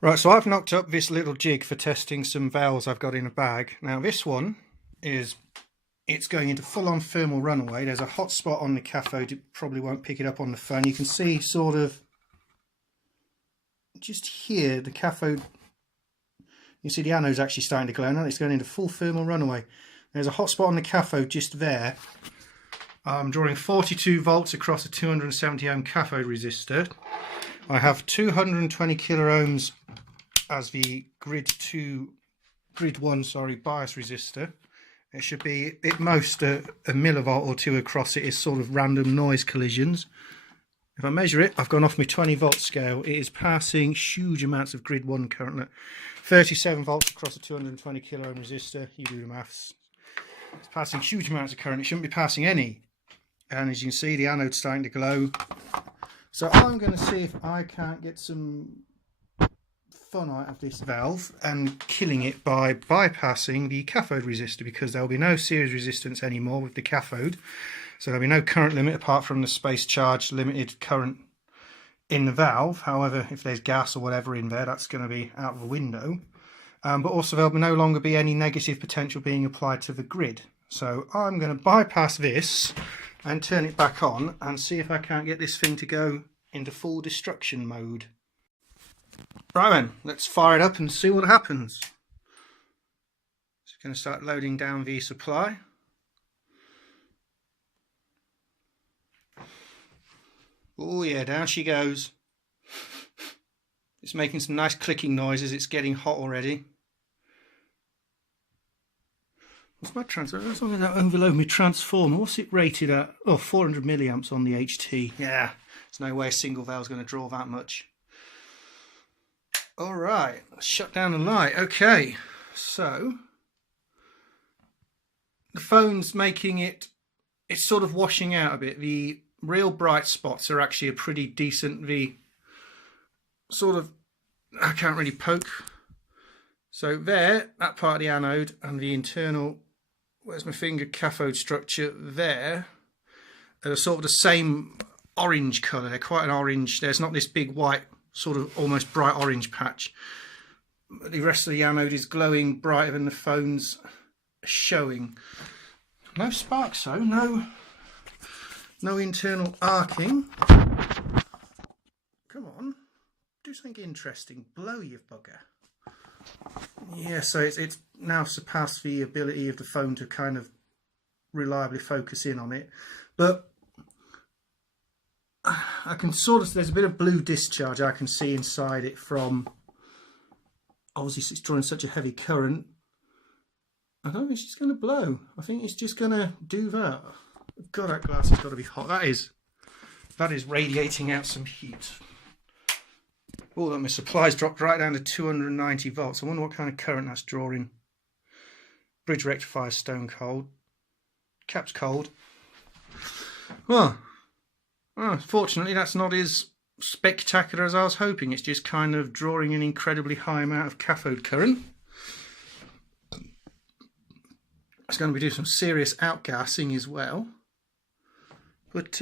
Right, so I've knocked up this little jig for testing some valves I've got in a bag. Now this one it's going into full-on thermal runaway. There's a hot spot on the cathode. It probably won't pick it up on the phone. You can see sort of just here the cathode. You see the anode's actually starting to glow now. It's going into full thermal runaway. There's a hot spot on the cathode just there. I'm drawing 42 volts across a 270 ohm cathode resistor. I have 220 kilo ohms as the grid 1 bias resistor. It should be at most a millivolt or two across it is sort of random noise collisions. If I measure it, I've gone off my 20 volt scale. It is passing huge amounts of grid 1 current at 37 volts across a 220 kilo ohm resistor. You do the maths. It's passing huge amounts of current. It shouldn't be passing any. And as you can see, the anode's starting to glow. So I'm going to see if I can't get some fun out of this valve and killing it by bypassing the cathode resistor, because there will be no series resistance anymore with the cathode. So there'll be no current limit apart from the space charge limited current in the valve. However, if there's gas or whatever in there, that's going to be out of the window. But also there'll no longer be any negative potential being applied to the grid. So I'm going to bypass this and turn it back on and see if I can't get this thing to go into full destruction mode. Right then, let's fire it up and see what happens. Just going to start loading down the supply. Oh yeah, down she goes. It's making some nice clicking noises. It's getting hot already. What's my transformer? As long as I don't overload my transformer. What's it rated at? Oh, 400 milliamps on the HT. Yeah, there's no way a single valve's going to draw that much. Alright, let's shut down the light. Okay, so the phone's making it, it's sort of washing out a bit. The real bright spots are actually a pretty decent, the sort of, I can't really poke. So there, that part of the anode and the internal, where's my finger, cathode structure there, are sort of the same orange colour. They're quite an orange, there's not this big white sort of almost bright orange patch. The rest of the anode is glowing brighter than the phone's showing. No sparks though, no internal arcing. Come on, do something interesting, blow you bugger. Yeah, so it's now surpassed the ability of the phone to kind of reliably focus in on it, but I can sort of, there's a bit of blue discharge I can see inside it from, obviously it's drawing such a heavy current. I don't think it's just going to blow. I think it's just going to do that. God, that glass has got to be hot. That is radiating out some heat. Oh, look, my supply's dropped right down to 290 volts. I wonder what kind of current that's drawing. Bridge rectifier stone cold. Cap's cold. Well, fortunately that's not as spectacular as I was hoping. It's just kind of drawing an incredibly high amount of cathode current. It's going to be doing some serious outgassing as well. But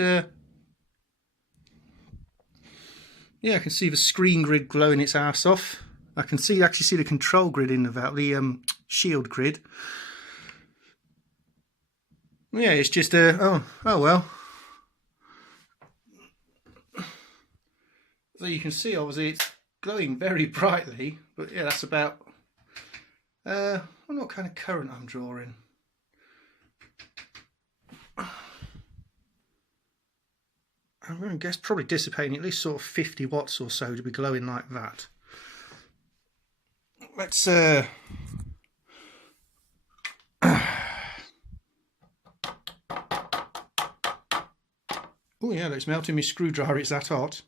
yeah, I can see the screen grid glowing its ass off. I can actually see the control grid in the valve, the shield grid. Yeah, it's just oh well. So you can see obviously it's glowing very brightly, but yeah, that's about, I wonder what kind of current I'm drawing. I'm going to guess probably dissipating at least sort of 50 watts or so to be glowing like that. Let's oh yeah, it's melting my screwdriver, it's that hot.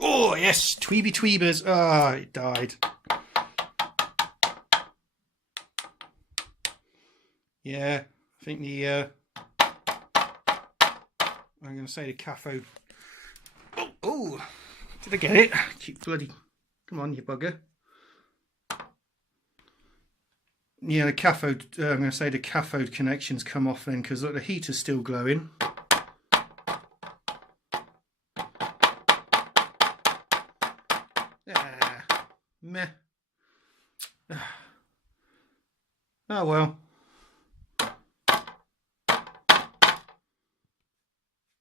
Oh yes, tweeby tweebers. Ah, it died. Yeah, I think the I'm going to say the cathode. Oh, did I get it? Keep bloody. Come on, you bugger. Yeah, the cathode. I'm going to say the cathode connections come off then, because look, the heater's still glowing. Meh. Oh well.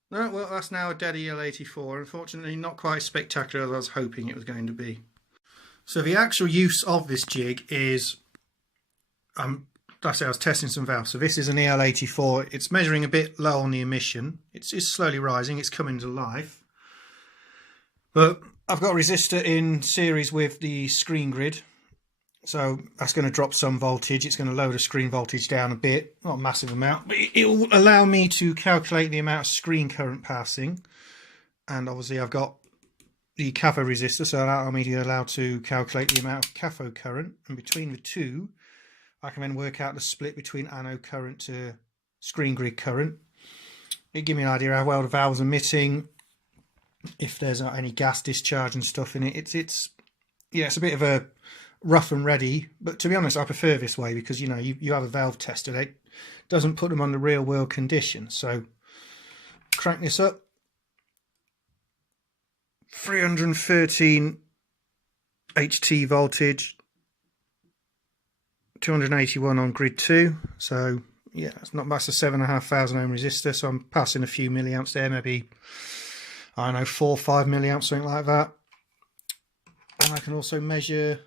No, well, that's now a dead EL84. Unfortunately, not quite as spectacular as I was hoping it was going to be. So the actual use of this jig is, like I say, I was testing some valves. So this is an EL84. It's measuring a bit low on the emission. It's slowly rising. It's coming to life. But I've got a resistor in series with the screen grid. So that's going to drop some voltage. It's going to lower the screen voltage down a bit, not a massive amount, but it will allow me to calculate the amount of screen current passing. And obviously I've got the cathode resistor, so that'll allow me to calculate the amount of cathode current. And between the two, I can then work out the split between anode current to screen grid current. It'll give me an idea how well the valve's emitting, if there's any gas discharge and stuff in it. It's a bit of a rough and ready, but to be honest I prefer this way because you have a valve tester that doesn't put them under real world conditions. So crank this up, 313 HT voltage, 281 on grid 2, so yeah, it's not much. A 7,500 ohm resistor, so I'm passing a few milliamps there, maybe I don't know, 4 or 5 milliamps, something like that. And I can also measure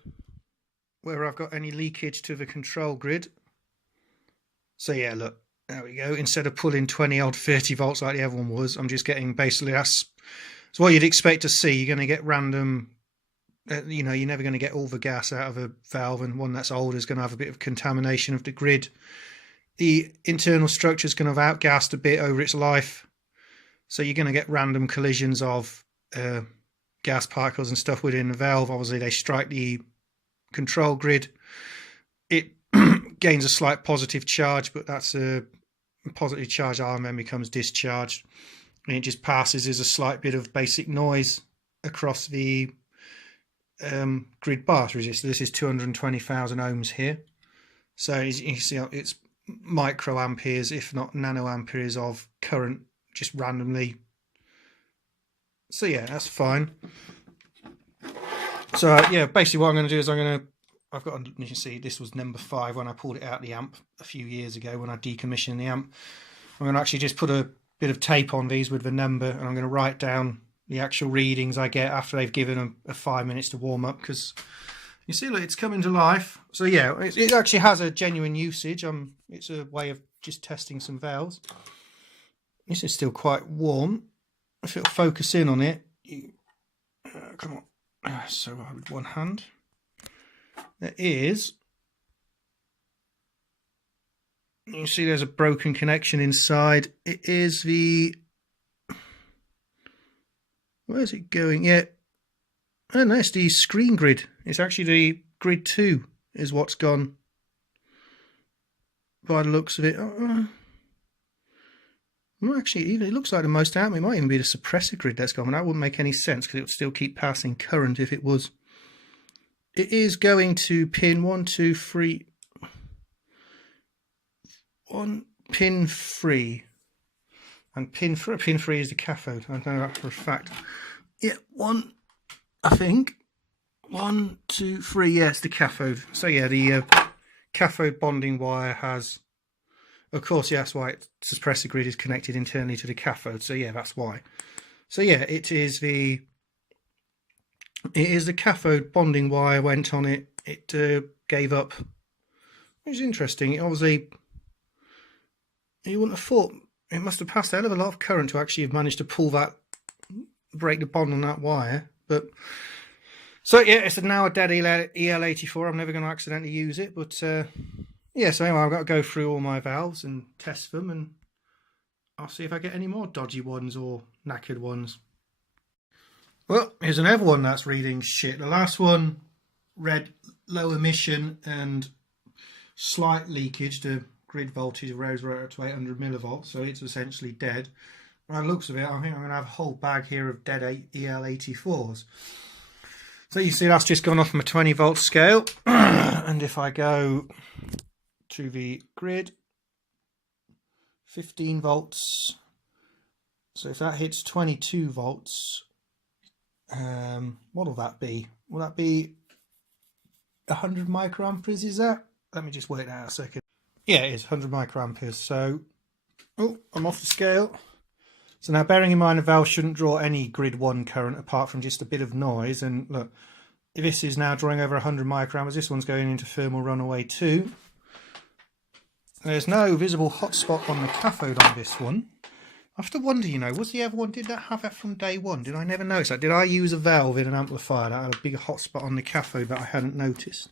where I've got any leakage to the control grid. So yeah, look, there we go. Instead of pulling 20 odd 30 volts like the other one was, I'm just getting basically that's what you'd expect to see. You're going to get random, you're never going to get all the gas out of a valve, and one that's old is going to have a bit of contamination of the grid. The internal structure is going to have outgassed a bit over its life, so you're going to get random collisions of gas particles and stuff within the valve. Obviously they strike the control grid, it gains a slight positive charge, but that's a positive charge arm then becomes discharged, and it just passes as a slight bit of basic noise across the grid bias resistor. This is 220,000 ohms here, so you see it's microamperes if not nanoamperes of current just randomly. So yeah, that's fine. So yeah, basically what I'm going to do is I've got, you can see this was number 5 when I pulled it out the amp a few years ago when I decommissioned the amp. I'm going to actually just put a bit of tape on these with the number, and I'm going to write down the actual readings I get after they've given them 5 minutes to warm up, because you see, look, it's coming to life. So yeah, it actually has a genuine usage. It's a way of just testing some valves. This is still quite warm. If it'll focus in on it, come on. So with one hand, there is, you see there's a broken connection inside. It is the, where's it going? Yeah, oh no, it's the screen grid. It's actually the grid 2 is what's gone by the looks of it. Well, actually, it looks like the most out. It might even be the suppressor grid that's gone. That wouldn't make any sense because it would still keep passing current if it was. It is going to pin 1, 2, 3. 1 pin 3, and pin 3 is the cathode. I know that for a fact. Yeah, 1. I think 1, 2, 3. Yeah, it's the cathode. So yeah, the cathode bonding wire has. Of course, yeah, that's why the suppressor grid is connected internally to the cathode. So yeah, that's why. So yeah, it is the cathode bonding wire went on it. It gave up. Which is interesting. It obviously, you wouldn't have thought it must have passed a hell of a lot of current to actually have managed to pull that, break the bond on that wire. But so yeah, it's now a dead EL84. I'm never going to accidentally use it, but. Yeah, so anyway, I've got to go through all my valves and test them, and I'll see if I get any more dodgy ones or knackered ones. Well, here's another one that's reading shit. The last one read low emission and slight leakage. The grid voltage rose right up to 800 millivolts, so it's essentially dead. By the looks of it, I think I'm going to have a whole bag here of dead EL84s. So you see that's just gone off my 20 volt scale, and if I go to the grid, 15 volts, so if that hits 22 volts, What'll that be? Will that be 100 microamperes? Is that? Let me just wait out a second. Yeah, it is 100 microamperes. So, oh, I'm off the scale. So now, bearing in mind a valve shouldn't draw any grid 1 current apart from just a bit of noise. And look, this is now drawing over 100 microamperes. This one's going into thermal runaway 2. There's no visible hotspot on the cathode on this one. I have to wonder, you know, was the other one, did that have that from day one? Did I never notice that? Did I use a valve in an amplifier that had a bigger hotspot on the cathode that I hadn't noticed?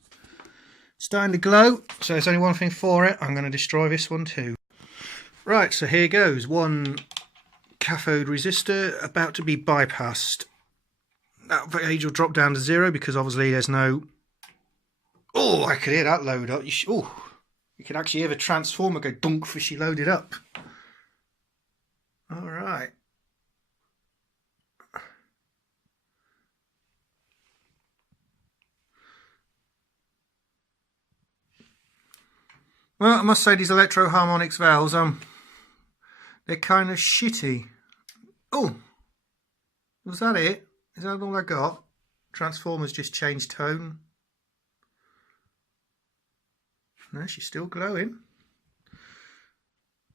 It's starting to glow, so there's only one thing for it. I'm going to destroy this one too. Right, so here goes. One cathode resistor about to be bypassed. That voltage will drop down to 0 because obviously there's no... Oh, I could hear that load up. You can actually hear the transformer go dunk for she loaded up. All right. Well, I must say these electro harmonix valves, they're kind of shitty. Oh, was that it? Is that all I got? Transformers just changed tone. No, she's still glowing.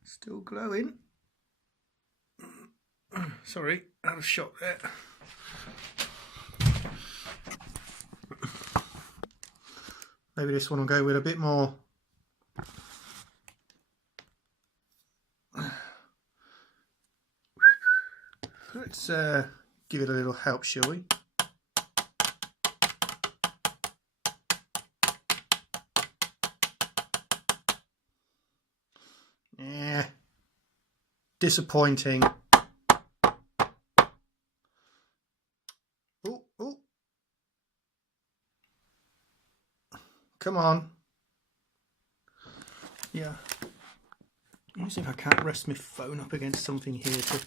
Still glowing. Sorry, I was shot there. Maybe this one will go with a bit more. Let's give it a little help, shall we? Yeah, disappointing. Oh, come on. Yeah. Let me see if I can't rest my phone up against something here to...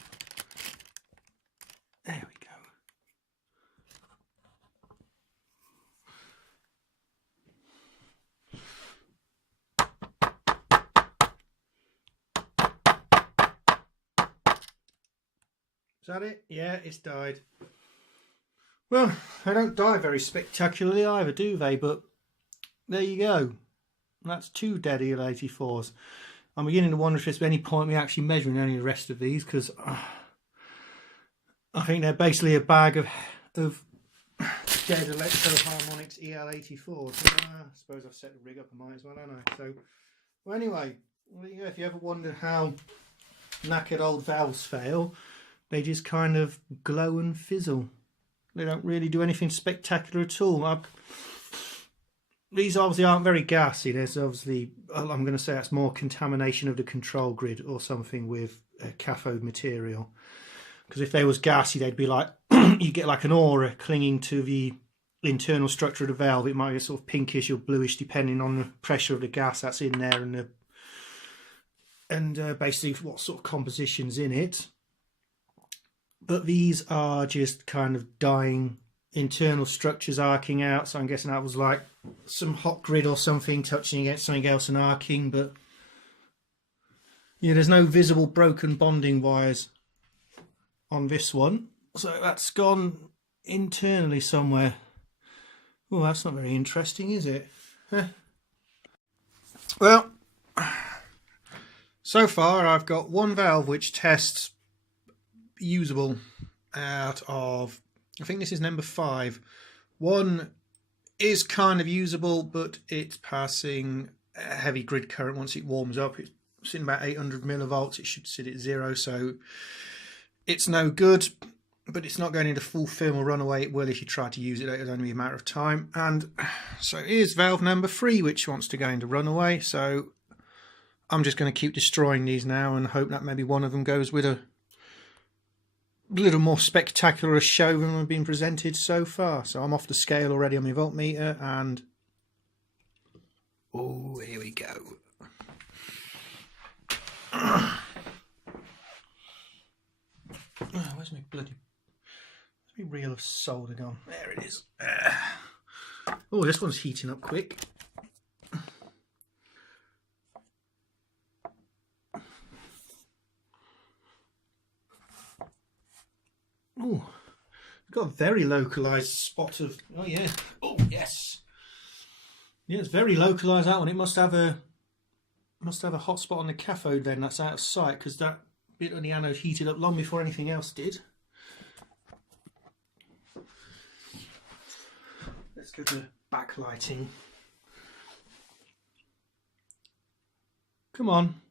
There we go. Is that it? Yeah, it's died. Well, they don't die very spectacularly either, do they? But there you go. That's 2 dead EL84s. I'm beginning to wonder if there's any point in me actually measuring any of the rest of these, because I think they're basically a bag of dead electro harmonix EL84s. I suppose I've set the rig up, I might as well, haven't I? So, well, anyway, well, yeah, if you ever wonder how knackered old valves fail, they just kind of glow and fizzle. They don't really do anything spectacular at all. These obviously aren't very gassy. There's obviously, I'm going to say that's more contamination of the control grid or something with cathode material. Because if they was gassy, they'd be like, you get like an aura clinging to the internal structure of the valve. It might be sort of pinkish or bluish depending on the pressure of the gas that's in there and basically what sort of composition's in it. But these are just kind of dying internal structures arcing out, so I'm guessing that was like some hot grid or something touching against something else and arcing. But yeah, there's no visible broken bonding wires on this one, so that's gone internally somewhere. Oh, that's not very interesting, is it? Well, so far I've got one valve which tests usable out of, I think this is number 5. One is kind of usable, but it's passing a heavy grid current once it warms up. It's sitting about 800 millivolts. It should sit at 0, so it's no good, but it's not going into full thermal runaway. It will if you try to use it. It'll only be a matter of time. And so here's valve number 3, which wants to go into runaway. So I'm just going to keep destroying these now and hope that maybe one of them goes with a little more spectacular a show than we've been presented so far. So I'm off the scale already on my voltmeter, and oh, here we go. Oh, where's my reel of solder gone? There it is. Oh, this one's heating up quick. Oh, got a very localized spot of, oh yeah, oh yes, yeah, it's very localized, that one. It must have a hot spot on the cathode then, that's out of sight, because that bit on the anode heated up long before anything else did. Let's go to backlighting. Come on,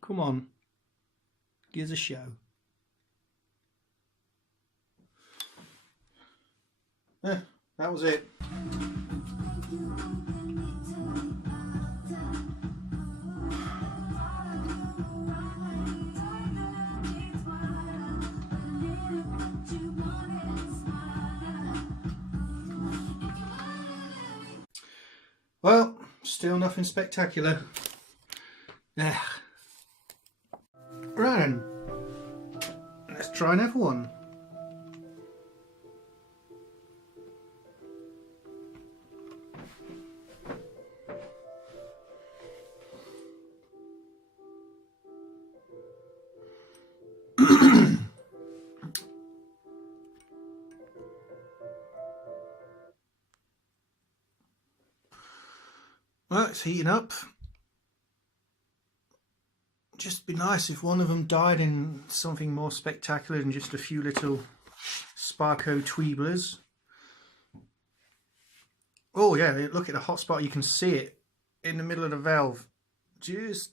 come on, give us a show. That was it. Well, still nothing spectacular. Right then, let's try another one. Well, it's heating up. Just be nice if one of them died in something more spectacular than just a few little Sparko tweeblers. Oh yeah, look at the hotspot, you can see it in the middle of the valve. Just,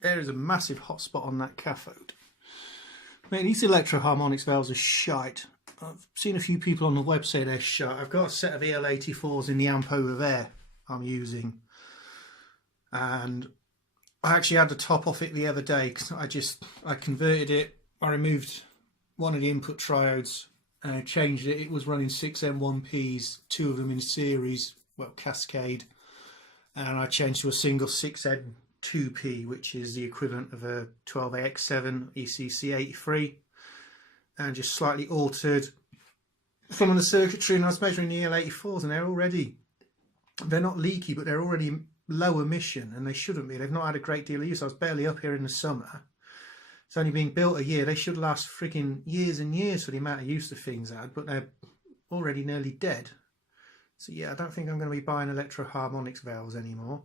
there is a massive hotspot on that cathode. Mate, these electro harmonix valves are shite. I've seen a few people on the web say they're shite. I've got a set of EL84s in the amp over there I'm using. And I actually had to top off it the other day because I converted it. I removed one of the input triodes and I changed it. It was running 6 M1Ps, 2 of them in series, well, cascade. And I changed to a single 6 N2P, which is the equivalent of a 12AX7 ECC83. And just slightly altered some of the circuitry. And I was measuring the EL84s and they're not leaky, but they're already low emission, and they shouldn't be. They've not had a great deal of use. I was barely up here in the summer. It's only been built a year. They should last freaking years and years for the amount of use the things had, but they're already nearly dead. So yeah, I don't think I'm going to be buying electro harmonix valves anymore.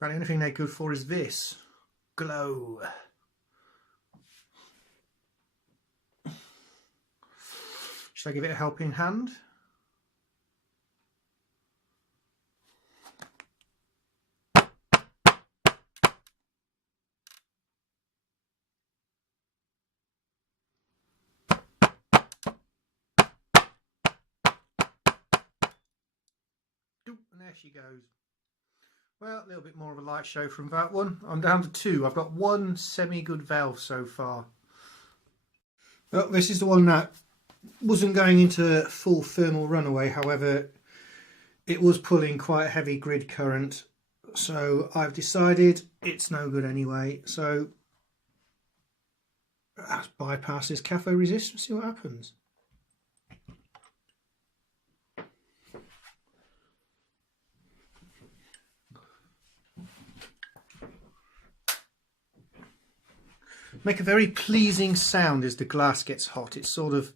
But the only thing they're good for is this. Glow. Should I give it a helping hand? And there she goes. Well, a little bit more of a light show from that one. I'm down to 2. I've got 1 semi-good valve so far. Well, this is the one that wasn't going into full thermal runaway. However, it was pulling quite a heavy grid current. So I've decided it's no good anyway. So let's bypass this cathode resistor and see what happens. Make a very pleasing sound as the glass gets hot. It's sort of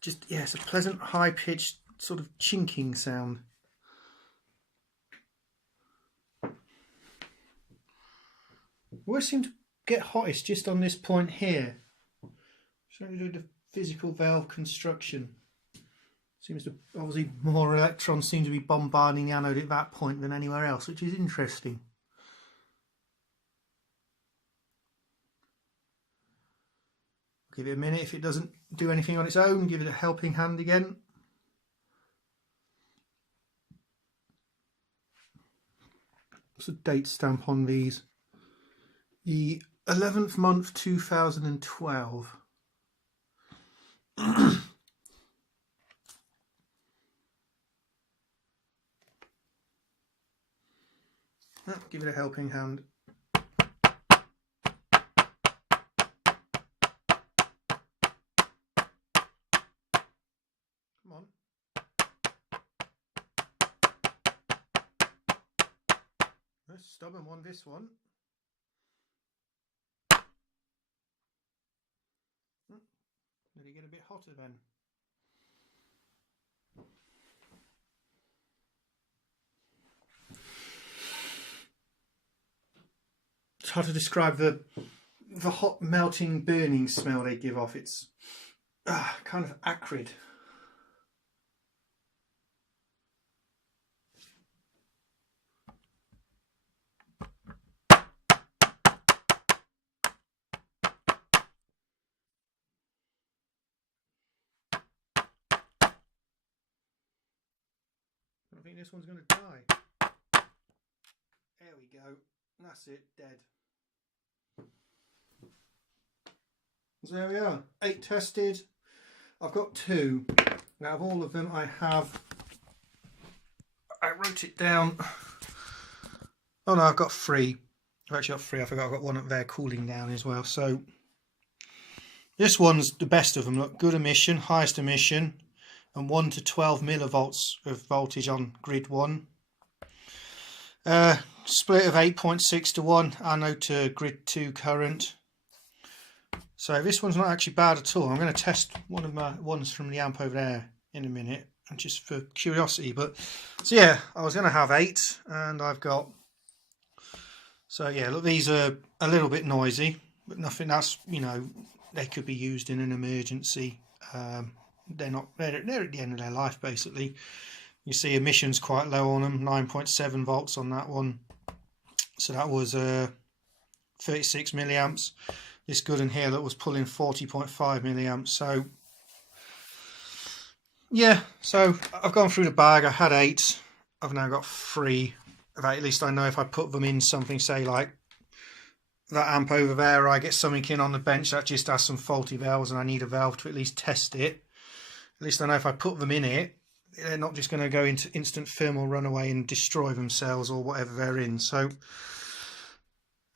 just, yeah, it's a pleasant high-pitched sort of chinking sound. Always seem to get hottest just on this point here. Something to do with the physical valve construction. Seems to, obviously more electrons seem to be bombarding the anode at that point than anywhere else, which is interesting. Give it a minute. If it doesn't do anything on its own, give it a helping hand again. What's the date stamp on these? The 11th month 2012. Give it a helping hand. Come on. That's a stubborn one, this one. Better get a bit hotter then. It's hard to describe the hot melting burning smell they give off. It's kind of acrid. I think this one's going to die. There we go. That's it, dead. So there we are. 8 tested. I've got 2. Out of all of them, I wrote it down. Oh no, I've got 3. I've actually got 3. I forgot I've got one up there cooling down as well. So this one's the best of them. Look, good emission, highest emission, and 1 to 12 millivolts of voltage on grid 1. Split of 8.6 to 1 anode to grid 2 current. So this one's not actually bad at all. I'm going to test one of my ones from the amp over there in a minute, and just for curiosity. But so yeah, I was going to have 8, and I've got. So yeah, look, these are a little bit noisy, but nothing that's, you know, they could be used in an emergency. They're not. They're at the end of their life basically. You see emissions quite low on them, 9.7 volts on that one. So that was 36 milliamps. This good in here that was pulling 40.5 milliamps. So yeah, so I've gone through the bag. I had 8. I've now got 3. At least I know if I put them in something, say like that amp over there, or I get something in on the bench that just has some faulty valves and I need a valve to at least test it. At least I know if I put them in it, they're not just going to go into instant thermal runaway and destroy themselves or whatever they're in. So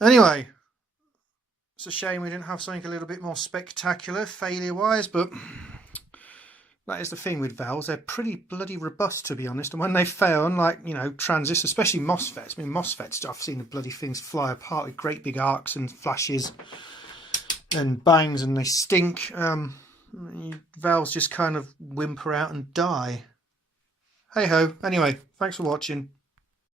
anyway, it's a shame we didn't have something a little bit more spectacular failure wise, but that is the thing with valves. They're pretty bloody robust, to be honest, and when they fail, unlike, you know, transistors, especially MOSFETs, I mean MOSFETs, I've seen the bloody things fly apart with great big arcs and flashes and bangs, and they stink. Valves just kind of whimper out and die. Hey ho. Anyway, thanks for watching.